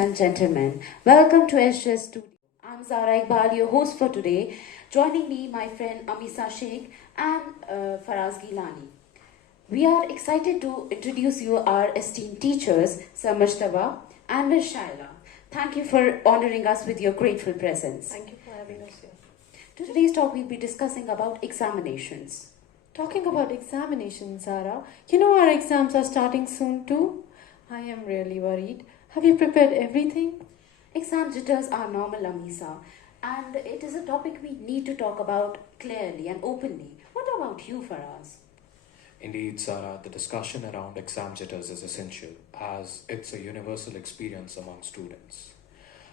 and gentlemen, welcome to SJS Studio. I'm Zara Iqbal, your host for today. Joining me, my friend Amisa Sheikh and Faraz Gilani. We are excited to introduce you our esteemed teachers, Sir Mushtaba and Ms. Shaila. Thank you for honoring us with your grateful presence. Thank you for having us here. Today's talk we'll be discussing about examinations. Talking about examinations, Zara, you know our exams are starting soon too? I am really worried. Have you prepared everything? Exam jitters are normal, Amisa, and it is a topic we need to talk about clearly and openly. What about you, Faraz? Indeed, Sarah, the discussion around exam jitters is essential as it's a universal experience among students.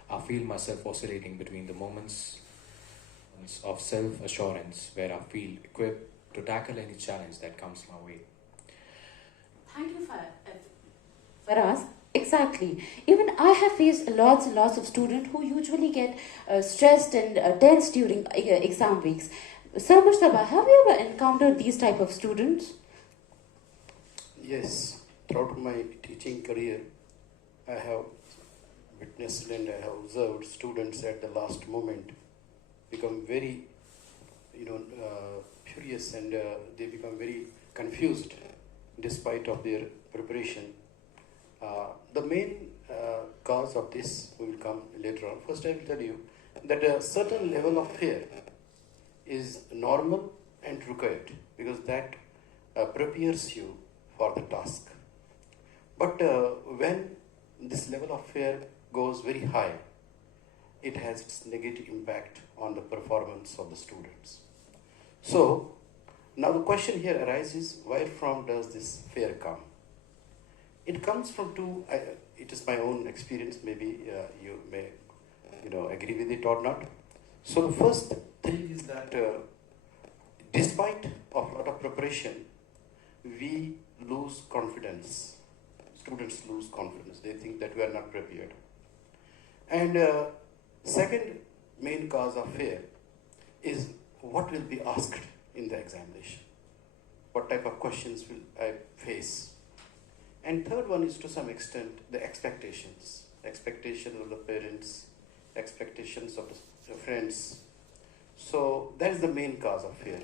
I feel myself oscillating between the moments of self assurance where I feel equipped to tackle any challenge that comes my way. Thank you, Faraz. Exactly. Even I have faced lots and lots of students who usually get stressed and tense during exam weeks. Sir Mushtaba, have you ever encountered these type of students? Yes, throughout my teaching career, I have witnessed and I have observed students at the last moment become very, furious and they become very confused despite of their preparation. The main cause of this will come later on. First, I will tell you that a certain level of fear is normal and required because that prepares you for the task. But when this level of fear goes very high, it has its negative impact on the performance of the students. So, now the question here arises, where from does this fear come? It comes from it is my own experience, maybe you may agree with it or not. So the first thing is that despite of a lot of preparation, we lose confidence. Students lose confidence. They think that we are not prepared. And second main cause of fear is what will be asked in the examination. What type of questions will I face? And third one is to some extent the expectations. Expectations of the parents, expectations of the friends. So that is the main cause of fear.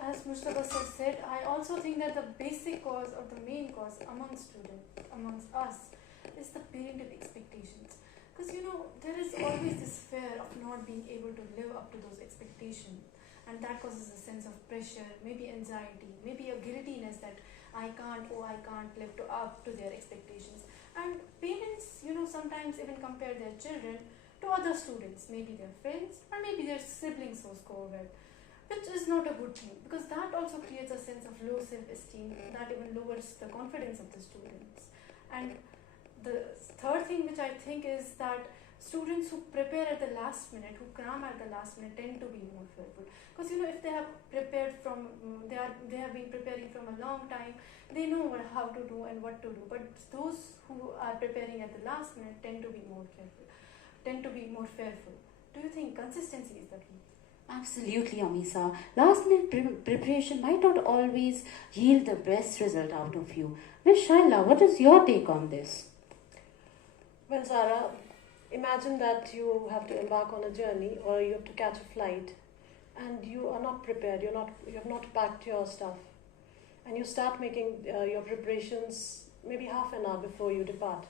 As Mushtaba sir said, I also think that the basic cause or the main cause amongst us, is the parental expectations. Because there is always this fear of not being able to live up to those expectations. And that causes a sense of pressure, maybe anxiety, maybe a guiltiness that I can't live up to their expectations. And parents, sometimes even compare their children to other students, maybe their friends or maybe their siblings who score well, which is not a good thing because that also creates a sense of low self-esteem that even lowers the confidence of the students. And the third thing which I think is that students who prepare at the last minute, who cram at the last minute, tend to be more fearful. Because if they have prepared they have been preparing from a long time, they know how to do and what to do. But those who are preparing at the last minute tend to be more fearful. Do you think consistency is the key? Absolutely, Amisa. Last minute preparation might not always yield the best result out of you. Ms. Shaila, what is your take on this? Well, Zara, imagine that you have to embark on a journey or you have to catch a flight and you are not prepared, you have not packed your stuff and you start making your preparations maybe half an hour before you depart.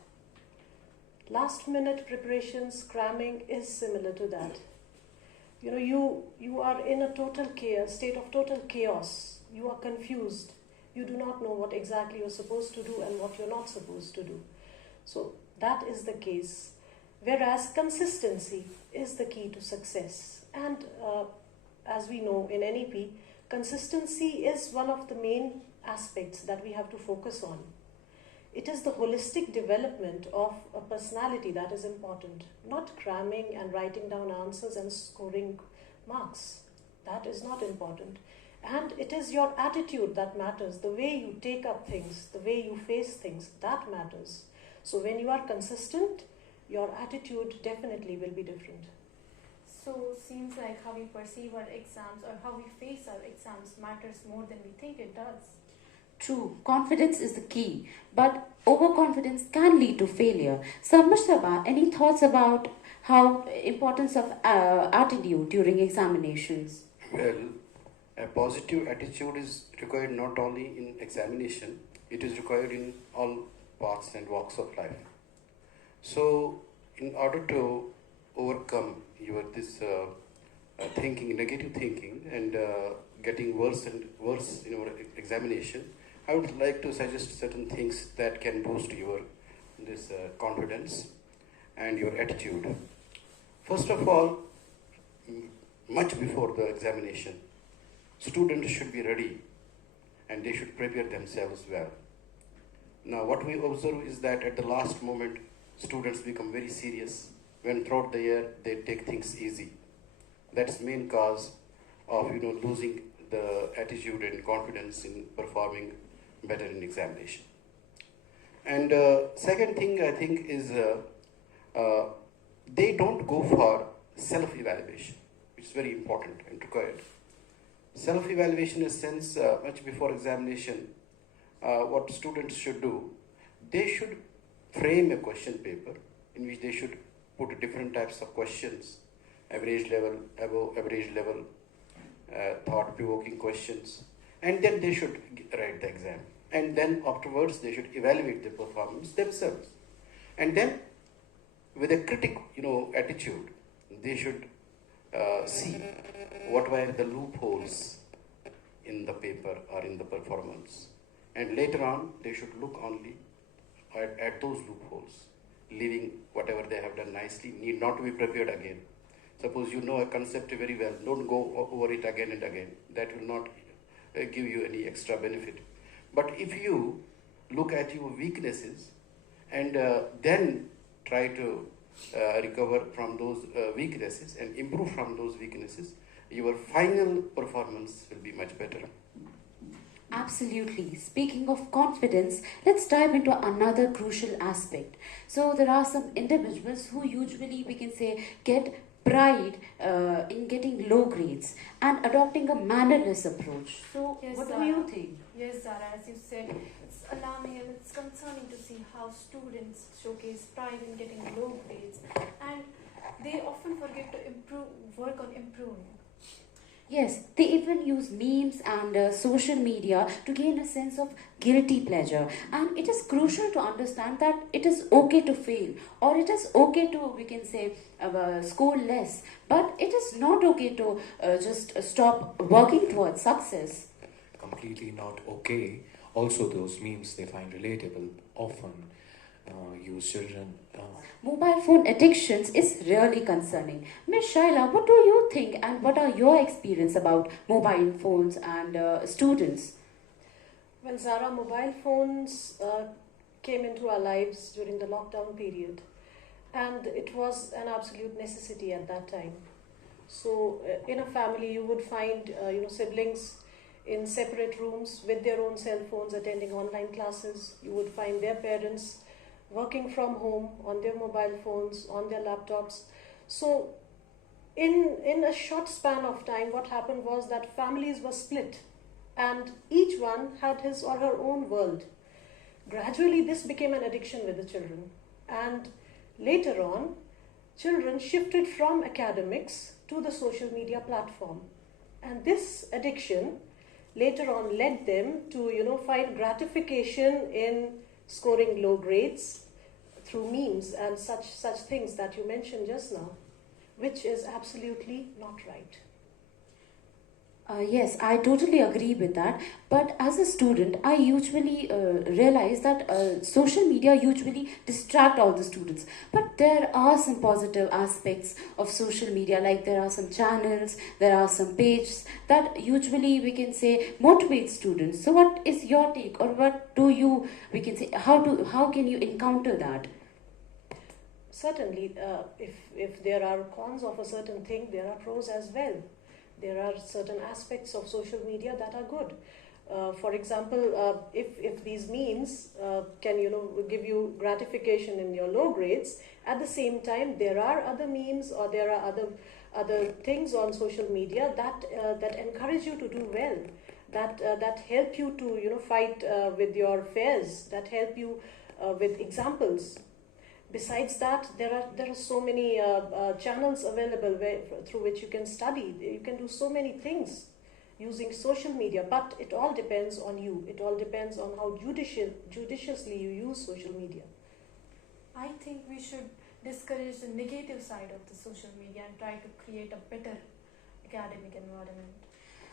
Last minute preparations, cramming is similar to that. You are in a state of total chaos. You are confused. You do not know what exactly you're supposed to do and what you're not supposed to do. So that is the case. Whereas consistency is the key to success. And as we know in NEP, consistency is one of the main aspects that we have to focus on. It is the holistic development of a personality that is important, not cramming and writing down answers and scoring marks. That is not important. And it is your attitude that matters, the way you take up things, the way you face things, that matters. So when you are consistent, your attitude definitely will be different. So seems like how we perceive our exams or how we face our exams matters more than we think it does. True, confidence is the key, but overconfidence can lead to failure. So, Mushtaba, any thoughts about how importance of attitude during examinations? Well, a positive attitude is required not only in examination, it is required in all paths and walks of life. So, in order to overcome your this thinking, negative thinking, and getting worse and worse in your examination, I would like to suggest certain things that can boost your this confidence and your attitude. First of all, much before the examination, students should be ready and they should prepare themselves well. Now, what we observe is that at the last moment, students become very serious. When throughout the year, they take things easy. That's main cause of losing the attitude and confidence in performing better in examination. And second thing I think is they don't go for self-evaluation, which is very important and required. Self-evaluation in a sense, much before examination, what students should do, they should frame a question paper in which they should put different types of questions, average level, above average level, thought-provoking questions, and then they should write the exam. And then afterwards, they should evaluate their performance themselves. And then, with a critic, attitude, they should see what were the loopholes in the paper or in the performance. And later on, they should look only at those loopholes, leaving whatever they have done nicely, need not to be prepared again. Suppose you know a concept very well, don't go over it again and again. That will not give you any extra benefit. But if you look at your weaknesses and then try to recover from those weaknesses and improve from those weaknesses, your final performance will be much better. Absolutely. Speaking of confidence, let's dive into another crucial aspect. So, there are some individuals who usually, we can say, get pride in getting low grades and adopting a mannerless approach. So, Yes, what do Zara. you think? Yes, Zara, as you said, it's alarming and it's concerning to see how students showcase pride in getting low grades and they often forget to work on improving. Yes, they even use memes and social media to gain a sense of guilty pleasure. And it is crucial to understand that it is okay to fail, or it is okay to, we can say, score less, but it is not okay to just stop working towards success. Completely not okay. Also, those memes they find relatable often use children. Mobile phone addictions is really concerning. Ms. Shaila, what do you think and what are your experience about mobile phones and students? Well, Zara, mobile phones came into our lives during the lockdown period, and it was an absolute necessity at that time. So, in a family, you would find siblings in separate rooms with their own cell phones attending online classes. You would find their parents working from home on their mobile phones, on their laptops. So, in a short span of time, what happened was that families were split and each one had his or her own world. Gradually, this became an addiction with the children. And later on, children shifted from academics to the social media platform. And this addiction later on led them to, find gratification in scoring low grades through memes and such things that you mentioned just now, which is absolutely not right. Yes, I totally agree with that. But as a student, I usually realize that social media usually distract all the students. But there are some positive aspects of social media, like there are some channels, there are some pages that usually we can say motivate students. So, what is your take, or what do you we can say how can you encounter that? Certainly, if there are cons of a certain thing, there are pros as well. There are certain aspects of social media that are good. For example, if these memes can give you gratification in your low grades, at the same time there are other memes or there are other things on social media that encourage you to do well. that help you to fight with your fears, that help you with examples. Besides that, there are so many channels available through which you can study. You can do so many things using social media, but it all depends on you. It all depends on how judiciously you use social media. I think we should discourage the negative side of the social media and try to create a better academic environment.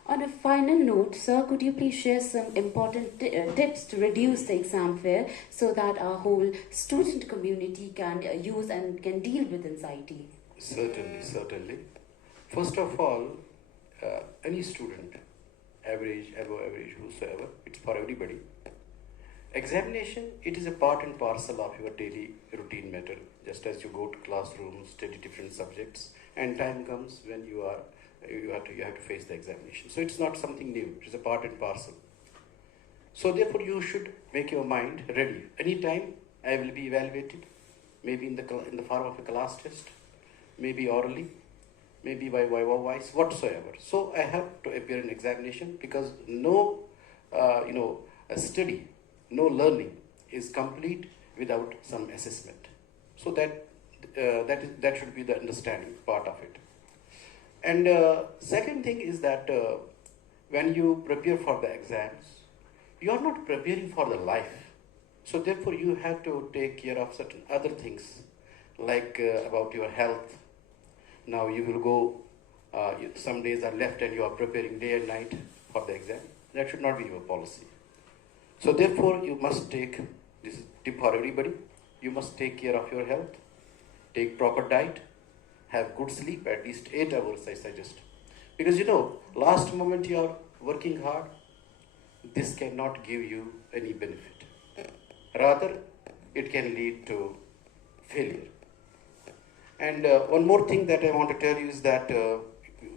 On a final note, sir, could you please share some important tips to reduce the exam fear so that our whole student community can use and can deal with anxiety? Certainly. First of all, any student, average, above average, whosoever, it's for everybody. Examination, it is a part and parcel of your daily routine matter. Just as you go to classrooms, study different subjects, and time comes when you have to face the examination. So it's not something new. It is a part and parcel. So therefore, you should make your mind ready. Anytime I will be evaluated, maybe in the form of a class test, maybe orally, maybe by viva voice, whatsoever. So I have to appear in examination because no study, no learning is complete without some assessment. So that should be the understanding part of it. And second thing is that when you prepare for the exams, you are not preparing for the life. So therefore you have to take care of certain other things like about your health. Now you will go, some days are left and you are preparing day and night for the exam. That should not be your policy. So therefore you must take, this is tip for everybody, you must take care of your health, take proper diet, have good sleep, at least 8 hours I suggest. Because last moment you are working hard, this cannot give you any benefit. Rather, it can lead to failure. And one more thing that I want to tell you is that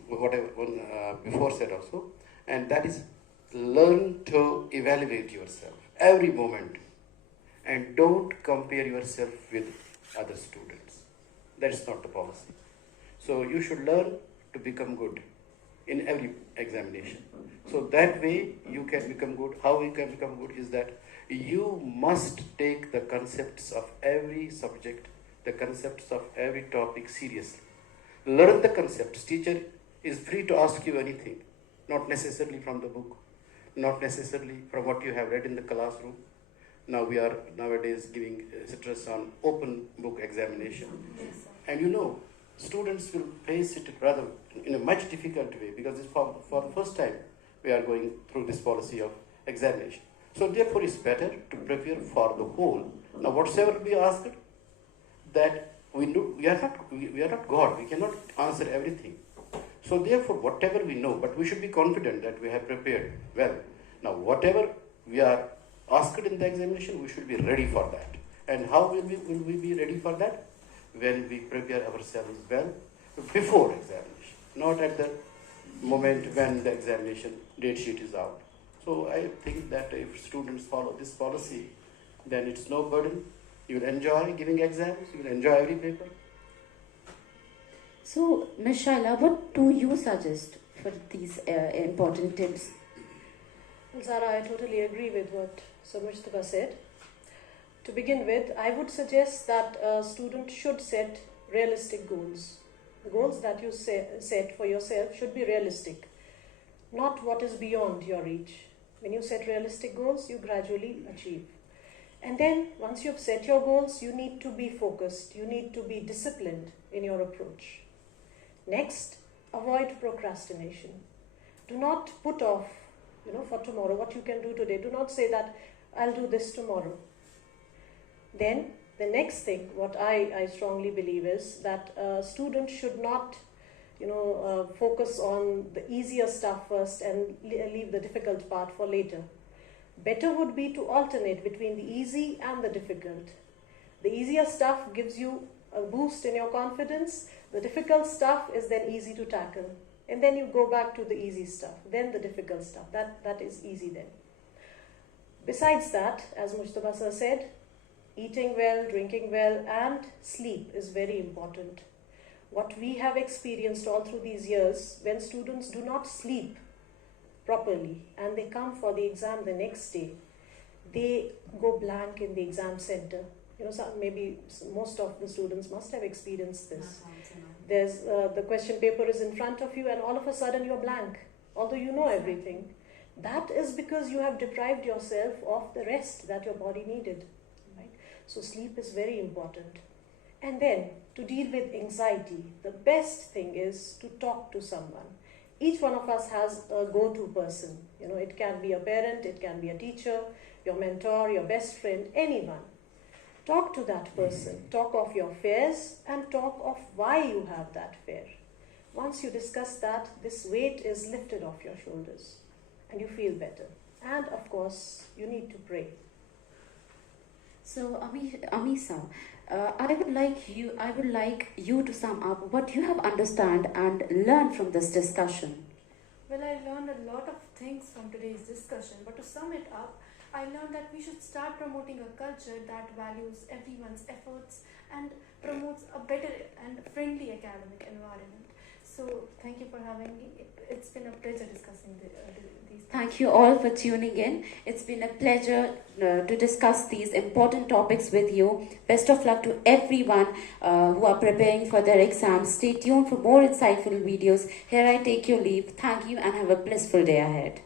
what I before said also, and that is learn to evaluate yourself every moment and don't compare yourself with other students. That is not the policy. So you should learn to become good in every examination. So that way you can become good. How you can become good is that you must take the concepts of every subject, the concepts of every topic seriously. Learn the concepts. Teacher is free to ask you anything, not necessarily from the book, not necessarily from what you have read in the classroom. Now we are nowadays giving stress on open book examination. Yes, sir. And students will face it rather in a much difficult way because for the first time we are going through this policy of examination. So therefore it's better to prepare for the whole. Now whatsoever we asked, that we are not God, we cannot answer everything. So therefore whatever we know, but we should be confident that we have prepared well. Now whatever we are asked in the examination, we should be ready for that. And how will we be ready for that? When we prepare ourselves well before examination, not at the moment when the examination date sheet is out. So I think that if students follow this policy, then it's no burden. You will enjoy giving exams, you will enjoy every paper. So, Ms. Shaila, what do you suggest for these important tips? Well, Zara, I totally agree with what Sir Mujtaba said. To begin with, I would suggest that a student should set realistic goals. The goals that you set for yourself should be realistic, not what is beyond your reach. When you set realistic goals, you gradually achieve. And then, once you've set your goals, you need to be focused. You need to be disciplined in your approach. Next, avoid procrastination. Do not put off, for tomorrow, what you can do today. Do not say that, I'll do this tomorrow. Then, the next thing, what I strongly believe is that students should not, focus on the easier stuff first and leave the difficult part for later. Better would be to alternate between the easy and the difficult. The easier stuff gives you a boost in your confidence. The difficult stuff is then easy to tackle. And then you go back to the easy stuff, then the difficult stuff. That is easy then. Besides that, as Mujtaba sir said, eating well, drinking well, and sleep is very important. What we have experienced all through these years, when students do not sleep, properly and they come for the exam the next day, they go blank in the exam center. Maybe most of the students must have experienced this. There's the question paper is in front of you and all of a sudden you're blank, although you know everything. That is because you have deprived yourself of the rest that your body needed. Right? So sleep is very important. And then to deal with anxiety, the best thing is to talk to someone. Each one of us has a go-to person. It can be a parent, it can be a teacher, your mentor, your best friend, anyone. Talk to that person, talk of your fears and talk of why you have that fear. Once you discuss that, this weight is lifted off your shoulders and you feel better. And of course, you need to pray. So, Amisa, I would like you to sum up what you have understand and learned from this discussion. Well, I learned a lot of things from today's discussion, but to sum it up, I learned that we should start promoting a culture that values everyone's efforts and promotes a better and friendly academic environment. So, thank you for having me. It's been a pleasure discussing these things. Thank you all for tuning in. It's been a pleasure to discuss these important topics with you. Best of luck to everyone who are preparing for their exams. Stay tuned for more insightful videos. Here I take your leave. Thank you and have a blissful day ahead.